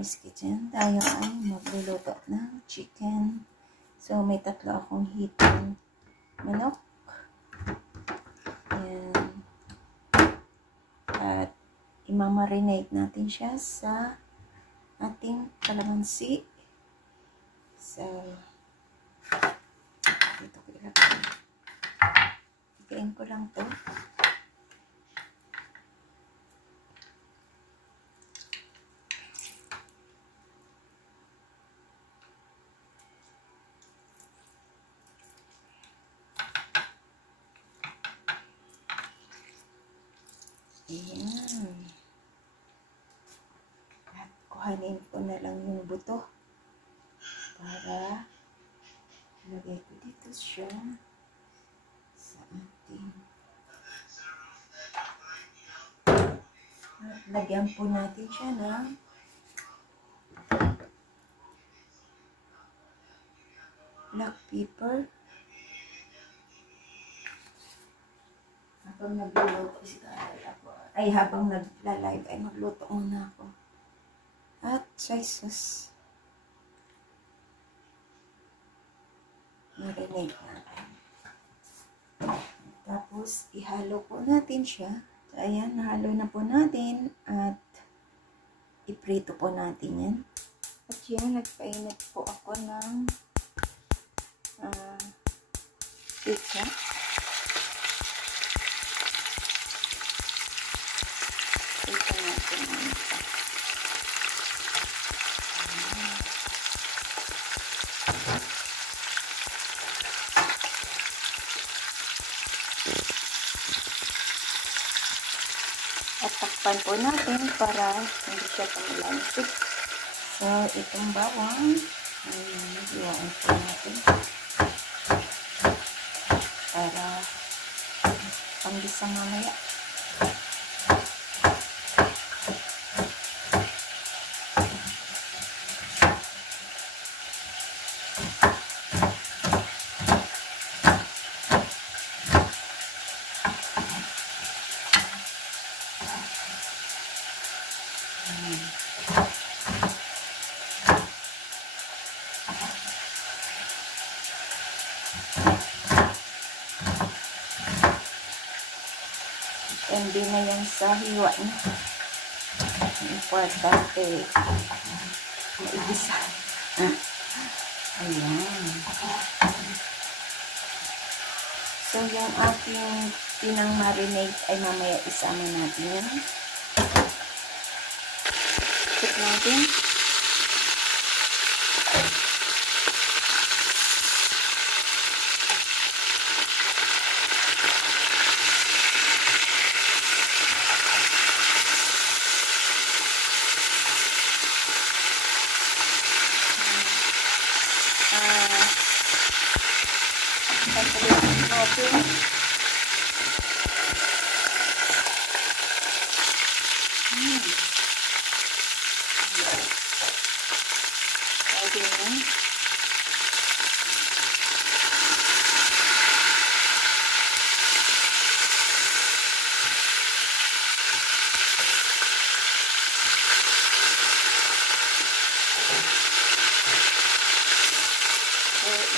Mars Kitchen. Tayo ay magluluto ng chicken. So, may tatlo akong hitang manok. Ayan. At imamarinate natin siya sa ating kalamansi. So, dito ko ilagay. Higain ko lang to. Ayan. At kuhanin ko na lang yung buto para lagay ko dito siya sa ating at lagyan po natin siya ng black pepper. Habang nagluluto si habang nagla-live ay magluto muna ako. At soy sauce. Marinate natin. Tapos, ihalo po natin siya. So, ayan, nahalo na po natin. At, iprito po natin yan. At yan, nagpainit po ako ng pizza. Ito natin ang ito. At takpan po natin para hindi siya pumalansik. So, itong bawang, iwan po natin. Para pambisa mamaya. Hindi na yan sa hiwa na. Importante maigisa. Ayan. So, yung ating pinang marinate ay mamaya isama natin yan. Check natin.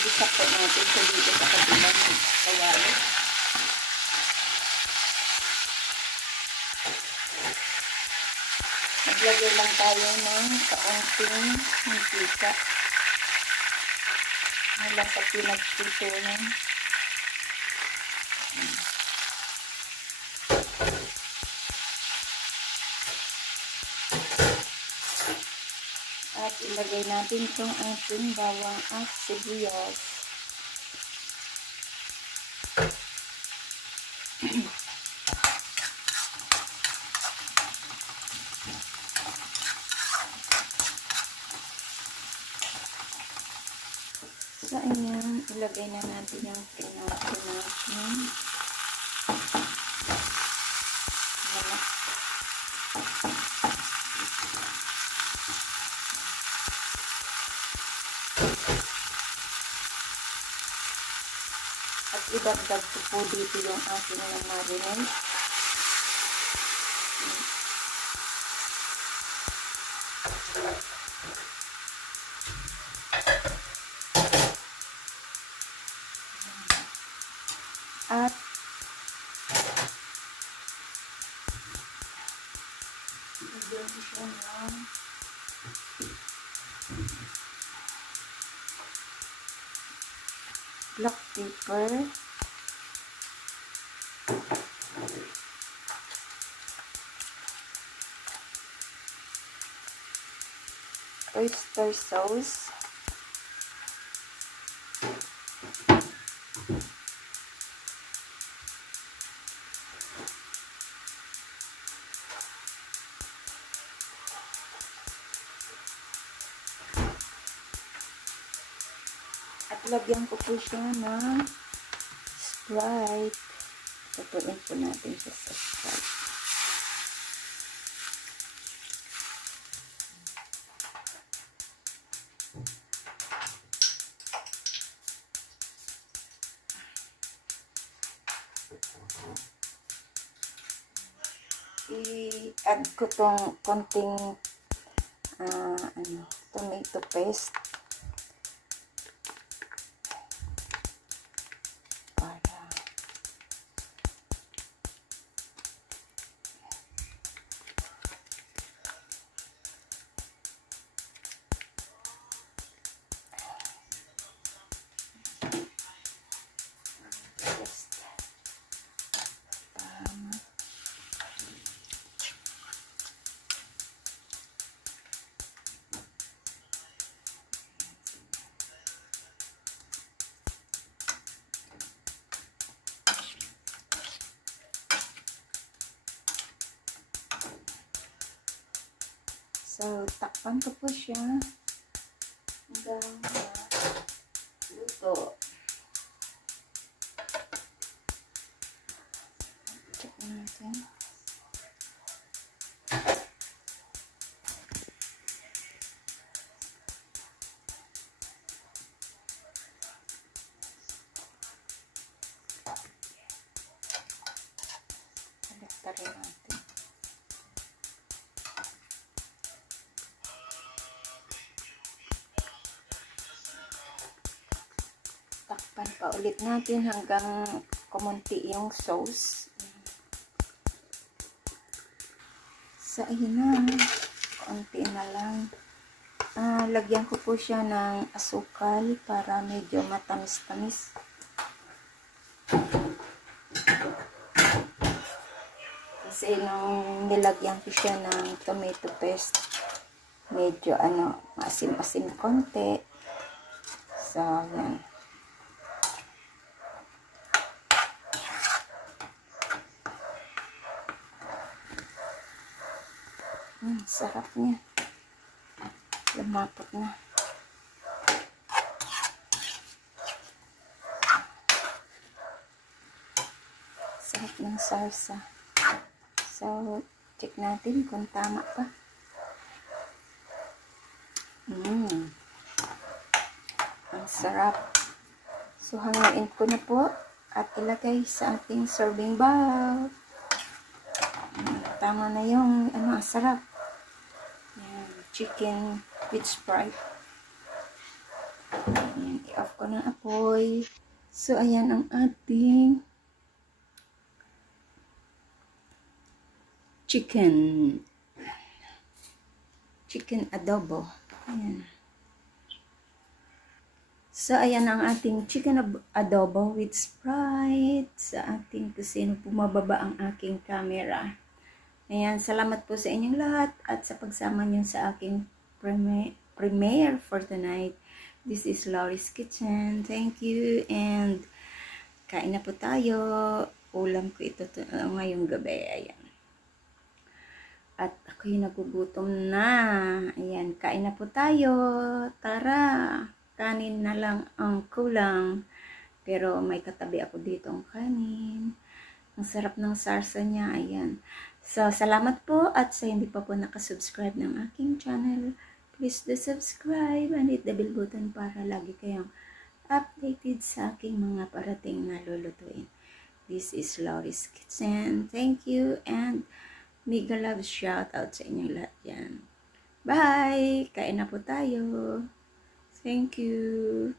Ibisa po natin sa dito sa kabilang kawali. Maglagay lang tayo ng kaunting mantika. Mula sa pinagpitunan. At ilagay natin itong ating bawang at sibuyas. So, ayan, ilagay na natin yung pinato natin. At idagdag ko po dito yung ating marinade. black pepper, oyster sauce, at lagyan ko po siya ng Sprite. Tutuin po natin siya sa Sprite. I-add ko tong konting tomato paste para So, takpan ko po siya hanggang luto. Check natin. Balik natin. Takpan pa ulit natin hanggang kumunti yung sauce. So, ayun na. Kunti na lang. Lagyan ko po siya ng asukal para medyo matamis-tamis. Kasi nung nilagyan ko siya ng tomato paste, medyo maasim-asim konti. So, yan. Sarap niya. Lumapot na. Sarap ng salsa. So, check natin kung tama pa. Ang sarap. So, hanguin ko na po at ilagay sa ating serving bowl. Tama na yung sarap. Chicken with Sprite. Ayan, i-off ko ng apoy. So, ayan ang ating chicken adobo. Ayan. So, ayan ang ating chicken adobo with Sprite sa ating kusino. Pumababa ang aking camera. Ayan, salamat po sa inyong lahat at sa pagsama niyo sa aking premiere for tonight. This is Laurie's Kitchen. Thank you and kain na po tayo. Ulam ko ito ngayong gabi. Ayan. At ako'y nagugutom na. Ayan, kain na po tayo. Tara, kanin na lang ang kulang. Pero may katabi ako dito ang kanin. Ang sarap ng sarsa niya. Ayan. So, salamat po at sa hindi pa po nakasubscribe ng aking channel, please do subscribe and hit the bell button para lagi kayong updated sa aking mga parating na lulutuin. This is Laurie's Kitchen. Thank you and mega love shout out sa inyong lahat yan. Bye! Kain na po tayo. Thank you.